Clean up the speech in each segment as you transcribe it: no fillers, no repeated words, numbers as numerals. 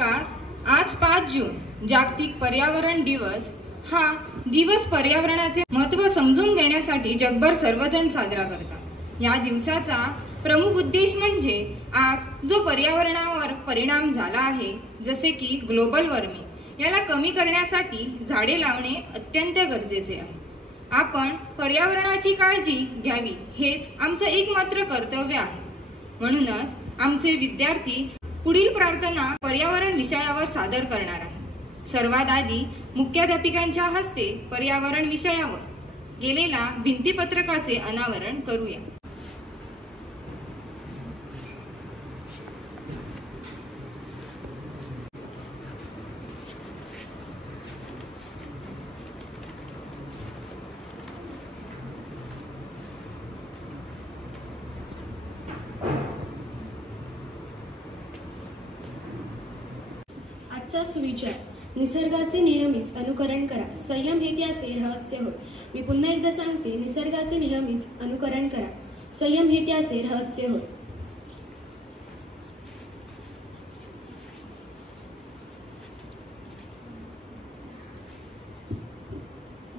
नमस्कार. आज 5 जून जागतिक पर्यावरण दिवस. हा दिवस पर्यावरणाचे महत्त्व समजून घेण्यासाठी जगभर सर्वजण साजरा करतात. या दिवसाचा प्रमुख उद्देश म्हणजे आज जो पर्यावरणावर परिणाम झाला आहे, जसे की ग्लोबल वॉर्मिंग, याला कमी करण्यासाठी झाडे लावणे अत्यंत गरजेचे आहे. आपण पर्यावरणाची काळजी घ्यावी हेच आमचं एकमात्र कर्तव्य आहे. म्हणूनच आमचे विद्यार्थी पुढील प्रार्थना पर्यावरण विषयावर सादर करणार आहे. सर्वात आधी मुख्याध्यापिकांच्या हस्ते पर्यावरण विषयावर केलेल्या भिंतीपत्रकाचे अनावरण करूया. आजचा सुविचार: निसर्गाचे नेहमीच अनुकरण करा, संयम हे त्याचे रहस्य होय. मी पुन्हा एकदा सांगते, निसर्गाचे नेहमीच अनुकरण करा, संयम हे त्याचे रहस्य होय.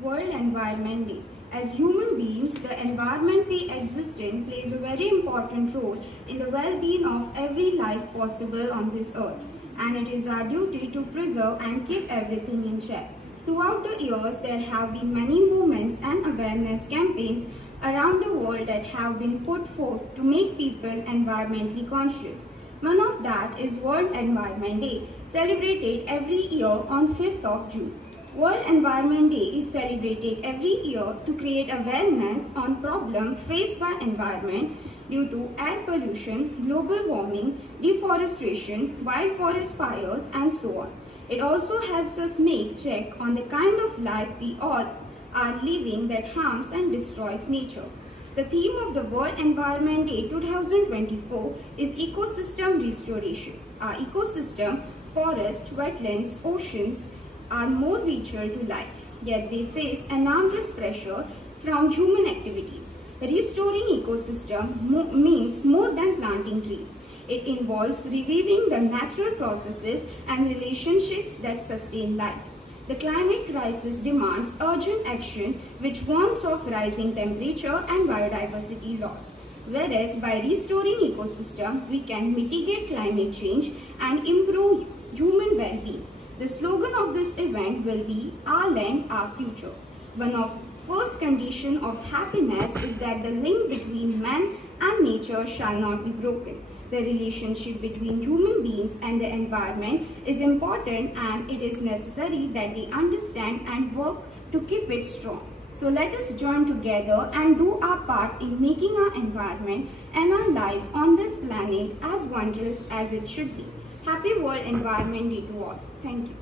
World Environment Day. As human beings, the environment we exist in plays a very important role in the well-being of every life possible on this earth. And it is our duty to preserve and keep everything in check. Throughout the years, there have been many movements and awareness campaigns around the world that have been put forth to make people environmentally conscious. One of that is World Environment Day, celebrated every year on 5th of June. World Environment Day is celebrated every year to create awareness on problems faced by environment due to air pollution, global warming, deforestation, wildforest fires, and so on. It also helps us make check on the kind of life we all are living that harms and destroys nature. The theme of the World Environment Day 2024 is ecosystem restoration. Our ecosystem, forests, wetlands, oceans are more vital to life, yet they face enormous pressure from human activities. Restoring ecosystem means more than planting trees. It involves reviving the natural processes and relationships that sustain life. The climate crisis demands urgent action, which warns of rising temperature and biodiversity loss. Whereas by restoring ecosystem, we can mitigate climate change and improve human well-being. The slogan of this event will be "Our Land, Our Future." One of first condition of happiness is that the link between man and nature shall not be broken. The relationship between human beings and the environment is important, and it is necessary that we understand and work to keep it strong. So let us join together and do our part in making our environment and our life on this planet as wondrous as it should be. Happy World Environment Day to all. Thank you.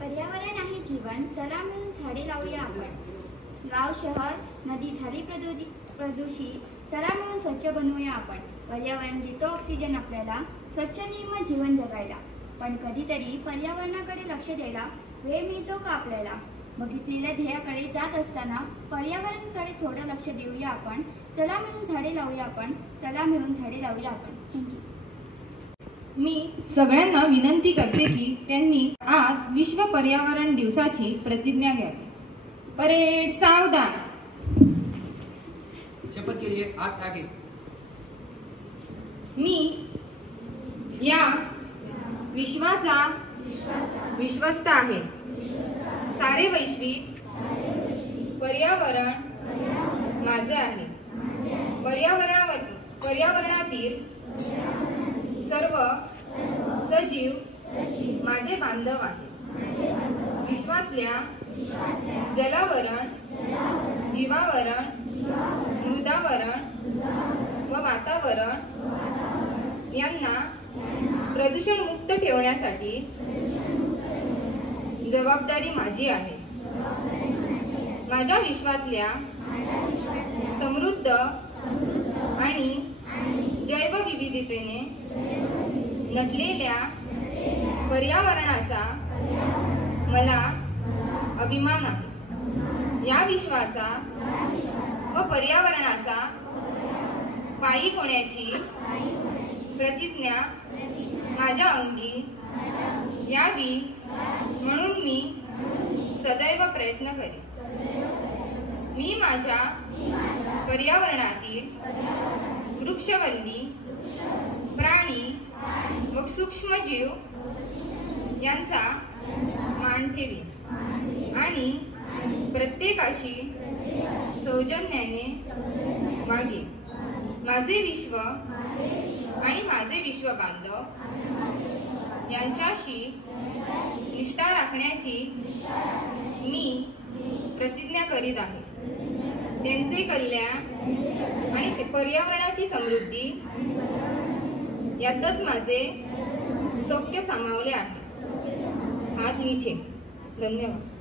पर्यावरण आहे जीवन, चला मिळून झाडे लावूया आपण. गाव, शहर, नदी झाली प्रदूषित, चला मिळून स्वच्छ बनवूया आपण. पर्यावरण देतो ऑक्सिजन आपल्याला, स्वच्छ निर्मळ जीवन जगायला. पण कधीतरी पर्यावरणाकडे लक्ष द्यायला वेळ मिळतो का आपल्याला? बघितलेल्या ध्येयाकडे जात असताना पर्यावरणाकडे थोडं लक्ष देऊया आपण. चला मिळून झाडे लावूया आपण, चला मिळून झाडे लावूया आपण. थँक्यू. मी सगळ्यांना विनंती करते की त्यांनी आज विश्व पर्यावरण दिवसाची प्रतिज्ञा घ्यावी. परेड, सावधान. शपथ के लिए आगे. मी या विश्वाचा विश्वस्त आहे. सारे वैश्विक पर्यावरण माझे आहे. पर्यावरणातील सर्व सजीव माझे बांधव आहे. विश्वातल्या जलावरण, जीवावरण, मृदावरण व वातावरण यांना प्रदूषण मुक्त ठेवण्यासाठी जबाबदारी माझी आहे. माझ्या विश्वातल्या समृद्ध आणि जैवविविधतेने नटलेल्या पर्यावरणाचा मला अभिमान आहे. या विश्वाचा व पर्यावरणाचा पायी होण्याची प्रतिज्ञा माझ्या अंगी यावी म्हणून मी सदैव प्रयत्न करेन. मी माझ्या पर्यावरणातील वृक्षवल्ली, प्राणी व सूक्ष्मजीव यांचा मान ठेवीन आणि प्रत्येकाशी सौजन्याने वागेन. माझे विश्व आणि माझे विश्व बांधव यांच्याशी निष्ठा राखण्याची मी प्रतिज्ञा करीत आहे. त्यांचे कल्याण आणि पर्यावरणाची समृद्धी यातच माझे सौख्य सामावले आहे. हात नीचे. धन्यवाद.